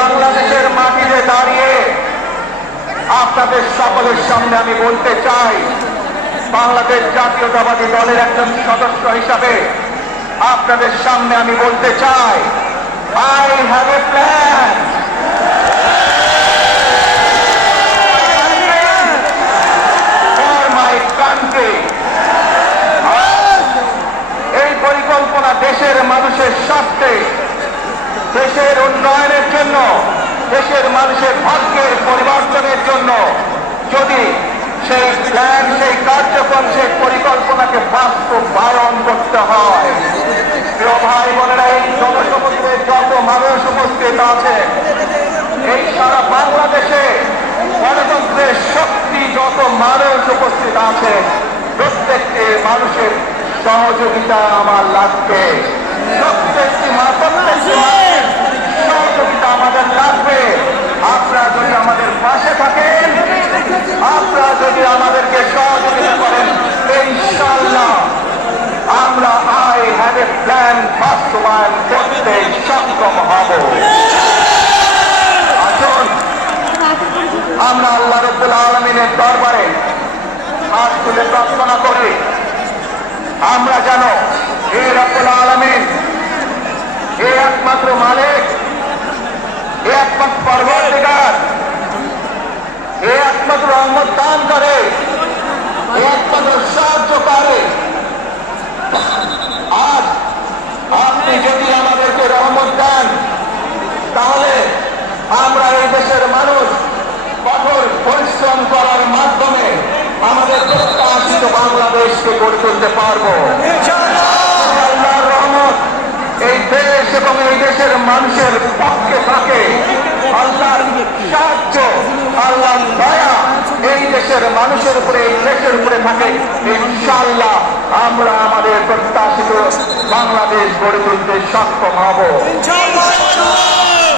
বাংলাদেশের মাটিতে দাঁড়িয়ে আপনাদের সকলের সামনে আমি বলতে চাই, বাংলাদেশ জাতীয়তাবাদী দলের একজন সদস্য হিসাবে আপনাদের সামনে আমি বলতে চাই, I have a plan. For my country. এই পরিকল্পনা দেশের মানুষের স্বার্থে, দেশের উন্নয়নের জন্য, দেশের মানুষের ভাগ্যের পরিবর্তনের জন্য। যদি সেই প্ল্যান, সেই কার্যক্রম, সেই পরিকল্পনাকে বাস্তবায়ন করতে হয়, প্রিয় ভাই বোনেরা, এই জনসমুদ্রে যত মানুষ উপস্থিত আছে, এই সারা বাংলাদেশে গণতন্ত্রের শক্তি যত মানুষ উপস্থিত আছে, প্রত্যেকটি মানুষের সহযোগিতা আমার লাগবে। প্রত্যেকটি মানুষের সহযোগিতা আমাদের লাগবে। আপনারা যদি আমাদের পাশে থাকেন, আপনারা যদি আমাদেরকে সহযোগিতা করেন, ইনশাআল্লাহ আমরা আই হ্যাভ এ প্ল্যান বাস্তবায়ন করতে সক্ষম হব। আসুন আমরা আল্লাহ রাব্বুল আলামিনের দরবারে হাত তুলে প্রার্থনা করি, আমরা যেন হে রাব্বুল আলামিন, হে একমাত্র মালিক, হে একমাত্র পরবর্তীকার, হে একমাত্র রহমত দান করে, হে একমাত্র সাহায্য করে, আজ আপনি যদি আমাদেরকে রহমত দেন, তাহলে আমরা এই দেশের মানুষ কঠোর পরিশ্রম করার মাধ্যমে আমাদের প্রত্যাশিত বাংলাদেশকে গড়ে তুলতে পারবো। আল্লাহর রহমত এই দেশ এবং এই দেশের মানুষের পক্ষে থাকে। আল্লাহর সাহায্য, আল্লাহর দয়া এই দেশের মানুষের উপরে, এই দেশের উপরে থাকে। ইনশাআল্লাহ আমরা আমাদের প্রত্যাশিত বাংলাদেশ গড়ে তুলতে সক্ষম হব।